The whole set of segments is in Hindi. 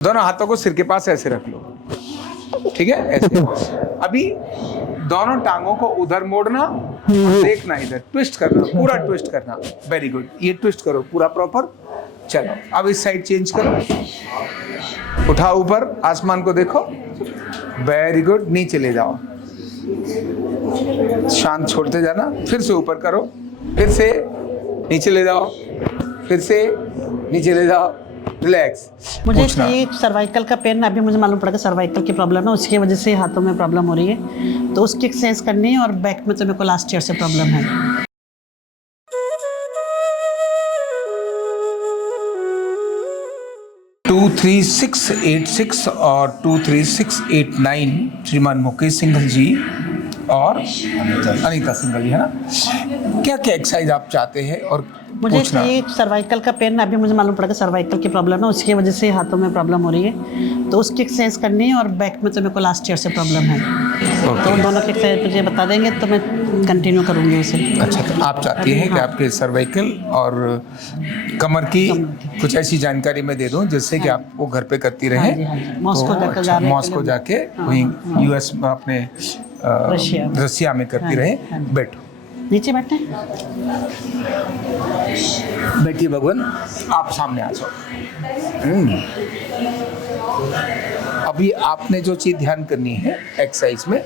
दोनों हाथों को सिर के पास ऐसे रख लो, ठीक है। ऐसे अभी दोनों टांगों को उधर मोड़ना, देखना इधर, ट्विस्ट करना, पूरा ट्विस्ट करना। वेरी गुड, ये ट्विस्ट करो पूरा प्रॉपर। चलो अब इस साइड चेंज करो, उठाओ ऊपर, आसमान को देखो। वेरी गुड, नीचे ले जाओ, शांत छोड़ते जाना। फिर से ऊपर करो, फिर से नीचे ले जाओ, फिर से नीचे ले जाओ। रिलैक्स। मुझे ये सर्वाइकल का पेन अभी मुझे मालूम पड़ा कि सर्वाइकल की प्रॉब्लम है, उसकी वजह से हाथों में प्रॉब्लम हो रही है, तो उसकी एक्सरसाइज करनी है। और बैक में तो मेरे को लास्ट ईयर से प्रॉब्लम है। 23686 और 23689 श्रीमान मुकेश सिंघल जी और अनीता सिंघल जी, है ना। क्या क्या एक्सरसाइज आप चाहते हैं और मुझे पूछना। ये सर्वाइकल का पेन अभी मुझे मालूम पड़ा कि सर्वाइकल की प्रॉब्लम है, उसकी वजह से हाथों में प्रॉब्लम हो रही है, तो उसकी एक्सरसाइज करनी है। और बैक में तो मेरे को लास्ट ईयर से प्रॉब्लम है, तो दोनों की एक्सरसाइज मुझे बता देंगे तो मैं कंटिन्यू करूँगी उसे। अच्छा, तो आप चाहती हैं कि आपके सर्वाइकल और कमर की कुछ ऐसी जानकारी मैं दे दूं जिससे कि आप वो घर पे करती रहें। मॉस्को जाके वहीं यूएस में अपने रशिया में करती रहें। बैठो, नीचे बैठे, बैठिए भगवान, आप सामने आ जाओ। अभी आपने जो चीज़ ध्यान करनी है एक्सरसाइज में,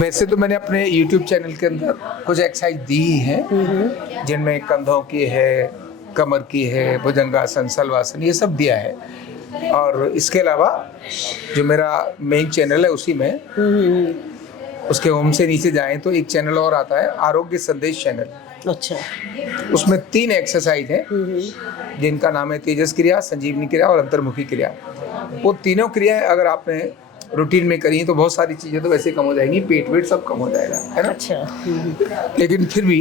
वैसे तो मैंने अपने YouTube चैनल के अंदर कुछ एक्सरसाइज दी है, जिनमें कंधों की है, कमर की है, भुजंगासन, सलवासन, ये सब दिया है। और इसके अलावा जो मेरा मेन चैनल है उसी में, उसके होम से नीचे जाएं तो एक चैनल और आता है, आरोग्य संदेश चैनल। अच्छा, उसमें 3 एक्सरसाइज हैं जिनका नाम है तेजस क्रिया, संजीवनी क्रिया और अंतर्मुखी क्रिया। वो तीनों क्रियाएं अगर आपने रूटीन में करी तो बहुत सारी चीज़ें तो वैसे कम हो जाएंगी, पेट वेट सब कम हो जाएगा, है ना। अच्छा। लेकिन फिर भी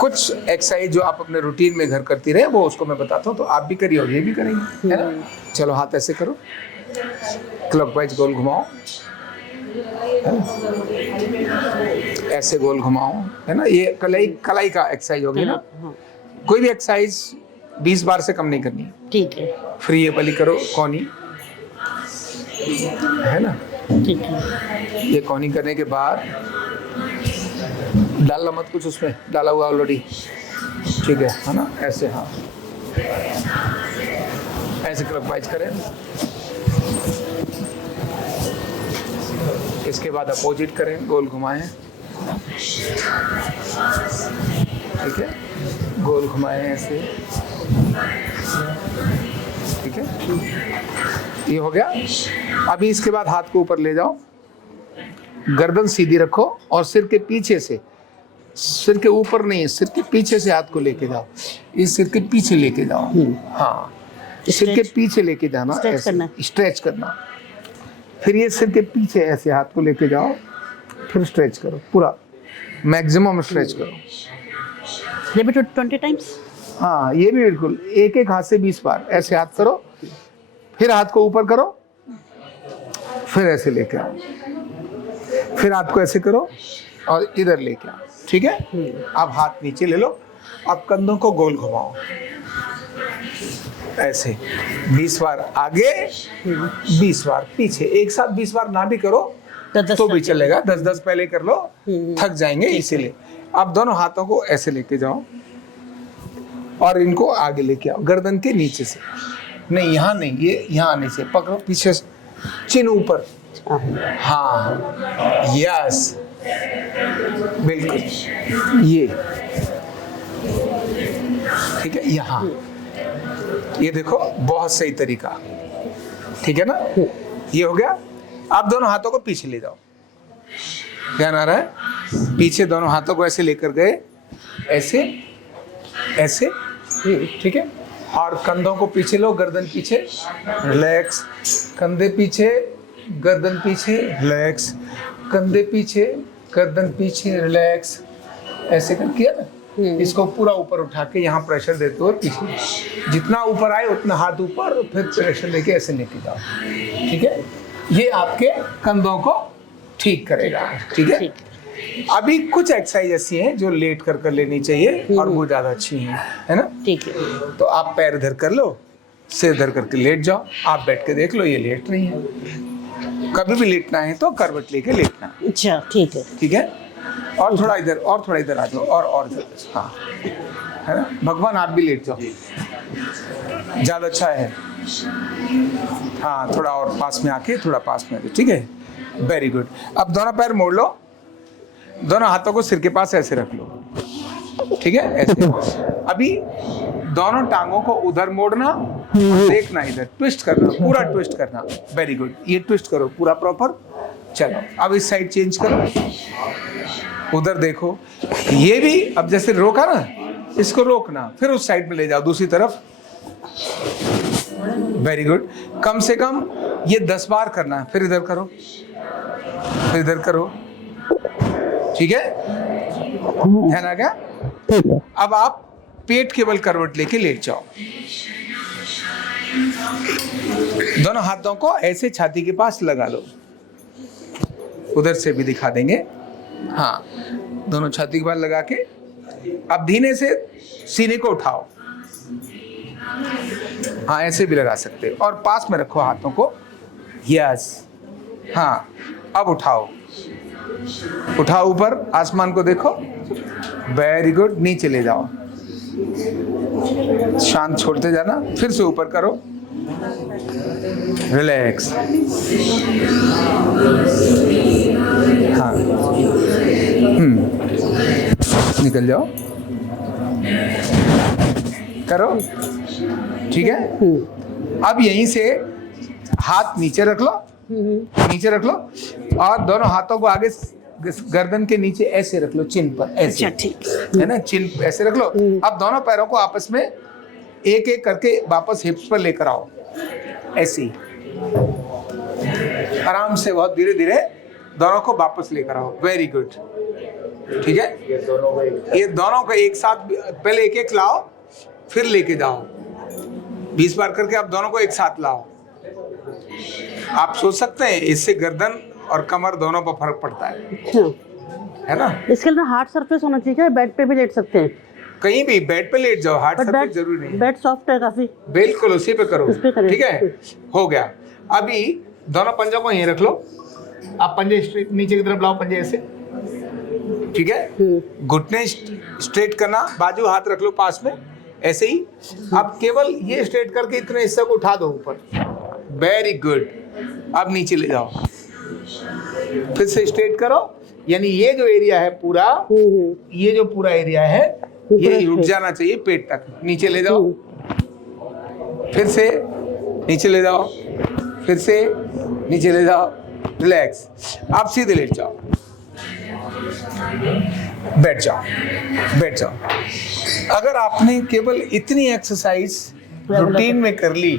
कुछ एक्सरसाइज जो आप अपने रूटीन में घर करती रहे वो उसको मैं बताता हूँ, तो आप भी करिए और ये भी करेंगे, है ना। चलो हाथ ऐसे करो, क्लॉकवाइज गोल घुमाओ, ऐसे गोल घुमाओ, है ना। ये कलाई का एक्सरसाइज होगी ना। कोई भी एक्सरसाइज 20 बार से कम नहीं करनी, ठीक है। फ्री ये वाली करो, कौनी, है ना। ठीक है। ये कौनी करने के बाद डालना मत कुछ, उसमें डाला हुआ ऑलरेडी, ठीक है ना। ऐसे, हाँ, ऐसे क्लॉकवाइज करें। इसके बाद अपोजिट करें, गोल घुमाएं, ठीक है, गोल घुमाएं ऐसे, ठीक है। ये हो गया। अभी इसके बाद हाथ को ऊपर ले जाओ, गर्दन सीधी रखो और सिर के पीछे से, सिर के ऊपर नहीं, सिर के पीछे से हाथ को लेके जाओ। इस सिर के पीछे लेके जाओ, हाँ, सिर के पीछे लेके जाना, स्ट्रेच करना। फिर ये सिर के पीछे ऐसे हाथ को लेके जाओ, फिर स्ट्रेच करो, पूरा मैक्सिमम स्ट्रेच करो। ये भी 20 टाइम्स, हाँ, ये भी बिल्कुल एक एक हाथ से 20 बार ऐसे हाथ करो। फिर हाथ को ऊपर करो, फिर ऐसे लेके आओ, फिर हाथ को ऐसे करो और इधर लेके आओ, ठीक है। अब हाथ नीचे ले लो, अब कंधों को गोल घुमाओ ऐसे 20 बार आगे, 20 बार पीछे। एक साथ 20 बार ना भी करो तो भी चलेगा, 10-10 पहले कर लो, थक जाएंगे इसीलिए। अब दोनों हाथों को ऐसे लेके जाओ और इनको आगे लेके आओ, गर्दन के नीचे से नहीं, यहाँ नहीं, ये यहाँ आने से पकड़ो, पीछे चिन ऊपर, हाँ, यस, बिल्कुल, ये ठीक है। यहाँ ये देखो, बहुत सही तरीका, ठीक है ना। ये हो गया। आप दोनों हाथों को पीछे ले जाओ, ध्यान आ रहा है। पीछे दोनों हाथों को ऐसे लेकर गए, ऐसे ऐसे, ठीक है। और कंधों को पीछे लो, गर्दन पीछे, रिलैक्स, कंधे पीछे, गर्दन पीछे, रिलैक्स, कंधे पीछे, गर्दन पीछे, रिलैक्स, ऐसे कर किया ना। इसको पूरा ऊपर उठा के यहाँ प्रेशर देते हुए पीछे, जितना ऊपर आए उतना हाथ ऊपर, फिर प्रेशर लेके ऐसे लेके जाओ, ठीक है। ये आपके कंधों को ठीक करेगा, ठीक है। अभी कुछ एक्सरसाइज ऐसी हैं जो लेट कर लेनी चाहिए और वो ज्यादा अच्छी हैं, है ना। ठीक है। तो आप पैर इधर कर लो, सिर धर करके लेट जाओ। आप बैठ के देख लो, ये लेट रही है। कभी भी लेटना है तो करवट लेके लेटना। अच्छा ठीक है। ठीक है, और थोड़ा इधर, और थोड़ा इधर आ जाओ, और इधर। हाँ, है ना। भगवान आप भी लेट जाओ, ज़्यादा अच्छा है। हाँ, थोड़ा और पास में आके, थोड़ा पास में आके। ठीक है, वेरी गुड। अब दोनों पैर मोड़ लो, दोनों हाथों को सिर के पास ऐसे रख लो। ठीक है, ऐसे। अभी दोनों टांगों को उधर मोड़ना, देखना इधर, ट्विस्ट करना, पूरा ट्विस्ट करना। वेरी गुड, ये ट्विस्ट करो पूरा प्रॉपर। चलो अब इस साइड चेंज करो, उधर देखो। ये भी अब जैसे रोका ना, इसको रोकना, फिर उस साइड में ले जाओ, दूसरी तरफ। Very good. कम से कम ये 10 बार करना है। फिर इधर करो, फिर इधर करो। ठीक है, ध्यान आ गया। अब आप पेट केवल करवट लेके लेट जाओ। दोनों हाथों को ऐसे छाती के पास लगा लो। उधर से भी दिखा देंगे। हाँ, दोनों छाती के पास लगा के अब धीरे से सीने को उठाओ। हाँ, ऐसे भी लगा सकते हो, और पास में रखो हाथों को। यस, हाँ, अब उठाओ, उठाओ ऊपर, आसमान को देखो। Very good. नीचे ले जाओ, शांत छोड़ते जाना। फिर से ऊपर करो, रिलैक्स। हाँ, निकल जाओ, करो। ठीक है, अब यहीं से हाथ नीचे रख लो, नीचे रख लो, और दोनों हाथों को आगे गर्दन के नीचे ऐसे रख लो, चिन पर ऐसे। अच्छा ठीक है ना, चिन ऐसे रख लो। अब दोनों पैरों को आपस में एक एक करके वापस हिप्स पर लेकर आओ, ऐसे ही आराम से, बहुत धीरे धीरे दोनों को वापस लेकर आओ। Very good. ठीक है, ये दोनों को एक साथ, पहले एक एक लाओ, फिर लेके जाओ। 20 बार करके आप दोनों को एक साथ लाओ। आप सोच सकते हैं इससे गर्दन और कमर दोनों पर फर्क पड़ता है ना। इसके लिए हार्ड सरफेस होना चाहिए, बेड पे भी लेट सकते हैं। कहीं भी बेड पे लेट जाओ, हार्ड सरफेस जरूरी नहीं। बेड सॉफ्ट है काफी। बिल्कुल उसी पे करो। उस पे करें। ठीक है, हो गया। अभी दोनों पंजों को यहीं रख लो। आप पंजे स्ट्रेट नीचे की तरफ लाओ, पंजे ऐसे। ठीक है, घुटने स्ट्रेट करना, बाजू हाथ रख लो पास में, ऐसे ही। अब केवल ये स्ट्रेट करके इतने हिस्से को उठा दो ऊपर। Very good. अब नीचे ले जाओ, फिर से स्ट्रेट करो। यानी ये जो एरिया है पूरा, ये जो पूरा एरिया है, ये रुक जाना चाहिए पेट तक। नीचे ले जाओ, फिर से नीचे ले जाओ, फिर से नीचे ले जाओ। रिलैक्स। आप सीधे लेट जाओ, बैठ जाओ, बैठ जाओ। अगर आपने केवल इतनी एक्सरसाइज रूटीन में कर ली,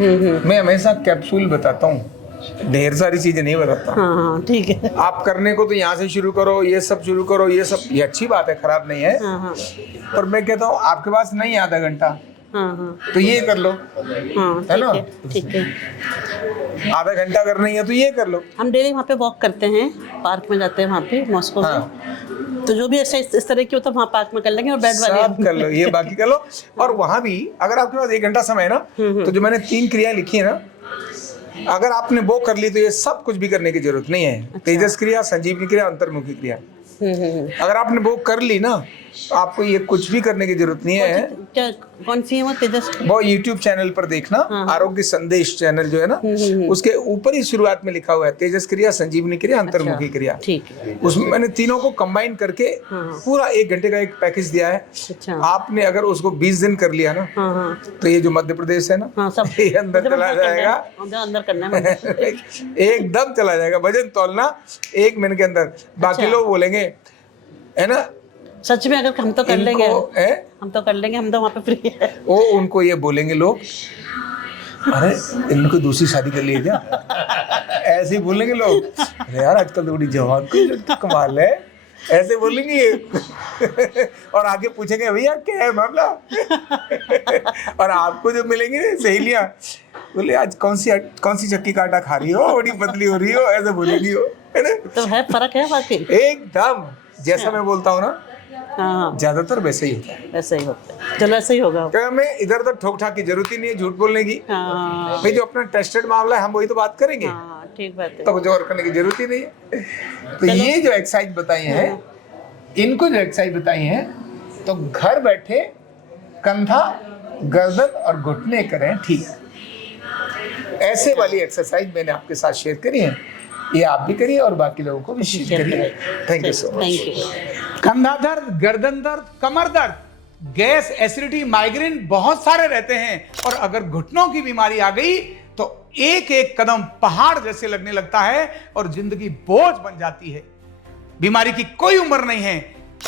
मैं हमेशा कैप्सूल बताता हूँ, ढेर सारी चीजें नहीं बताता। हाँ, ठीक है। आप करने को तो यहाँ से शुरू करो, ये सब शुरू करो, ये सब, ये अच्छी बात है, खराब नहीं है। हाँ, पर मैं कहता हूँ आपके पास नहीं है आधा घंटा, हाँ, तो ये कर लो। हाँ, है ना? ठीक है। आधा घंटा करना ही है तो ये कर लो। हम डेली वहाँ पे वॉक करते हैं, पार्क में जाते हैं वहाँ पे मॉस्को में। तो जो भी एक्सरसाइज इस तरह की हो तो वहाँ पार्क में कर लेंगे, और बेड वाले सब कर लो, ये बाकी कर लो। और वहाँ भी अगर आपके पास 1 घंटा समय है ना, तो जो मैंने 3 क्रियाएं लिखी है ना, अगर आपने वो कर ली तो ये सब कुछ भी करने की जरूरत नहीं है। अच्छा। तेजस क्रिया, संजीवनी क्रिया, अंतर्मुखी क्रिया, अगर आपने वो कर ली ना, आपको ये कुछ भी करने की जरूरत नहीं है। क्या, कौन सी है वो तेजस? वो YouTube चैनल पर देखना, आरोग्य संदेश चैनल जो है ना, उसके ऊपर ही शुरुआत में लिखा हुआ है तेजस क्रिया, संजीवनी क्रिया, अंतर्मुखी क्रिया। ठीक है, उसमें मैंने तीनों को कंबाइन करके पूरा 1 घंटे का एक पैकेज दिया है। अच्छा। आपने अगर उसको 20 दिन कर लिया ना, तो ये जो मध्य प्रदेश है ना, सब ये अंदर चला जाएगा, अंदर करना है। एकदम चला जाएगा। वजन तोलना 1 मिनट के अंदर। बाकी लोग बोलेंगे, है ना, सच में अगर हम तो कर लेंगे, हम तो कर लेंगे, हम तो वहाँ पे फ्री है। वो उनको ये बोलेंगे लोग, अरे इनको दूसरी शादी कर ली क्या, ऐसे ही बोलेंगे लोग। अरे यार आजकल तो बड़ी जवान को कमाल है, ऐसे बोलेंगे ये। और आगे पूछेंगे भैया क्या है मामला। और आपको जो मिलेंगे सहेलियां, बोले आज कौन सी चक्की का आटा खा रही हो, बड़ी पतली हो रही हो, ऐसे बोलेगी हो, है ना। तो है, फर्क है बाकी एकदम। जैसा मैं बोलता हूँ ना, हाँ ज्यादातर वैसे ही होता है। ऐसा ही होता है। चलो ऐसा ही होगा। तो हमें इधर उधर ठोक ठाक की जरूरत ही नहीं है झूठ बोलने की। हाँ भाई जो अपना टेस्टेड मामला है हम वही तो बात करेंगे, हाँ ठीक बात है। तो कुछ और करने की जरूरत ही नहीं है। तो ये जो एक्सरसाइज बताई है, इनको जो एक्सरसाइज बताई है, तो घर बैठे कंधा, गर्दन और घुटने करें ठीक। ऐसे वाली एक्सरसाइज मैंने आपके साथ शेयर करी है, ये आप भी करिए और बाकी लोगों को भी शेयर करिए। Thank you so much. Thank you. कंधा दर्द, गर्दन दर्द, कमर दर्द, गैस, एसिडिटी, माइग्रेन बहुत सारे रहते हैं, और अगर घुटनों की बीमारी आ गई तो एक एक कदम पहाड़ जैसे लगने लगता है और जिंदगी बोझ बन जाती है। बीमारी की कोई उम्र नहीं है।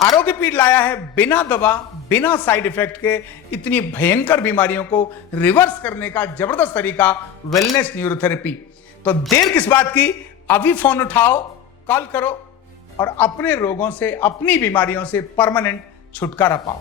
आरोग्य पीठ लाया है बिना दवा, बिना साइड इफेक्ट के इतनी भयंकर बीमारियों को रिवर्स करने का जबरदस्त तरीका, वेलनेस न्यूरोथेरेपी। तो देर किस बात की, अभी फोन उठाओ, कॉल करो और अपने रोगों से, अपनी बीमारियों से परमानेंट छुटकारा पाओ।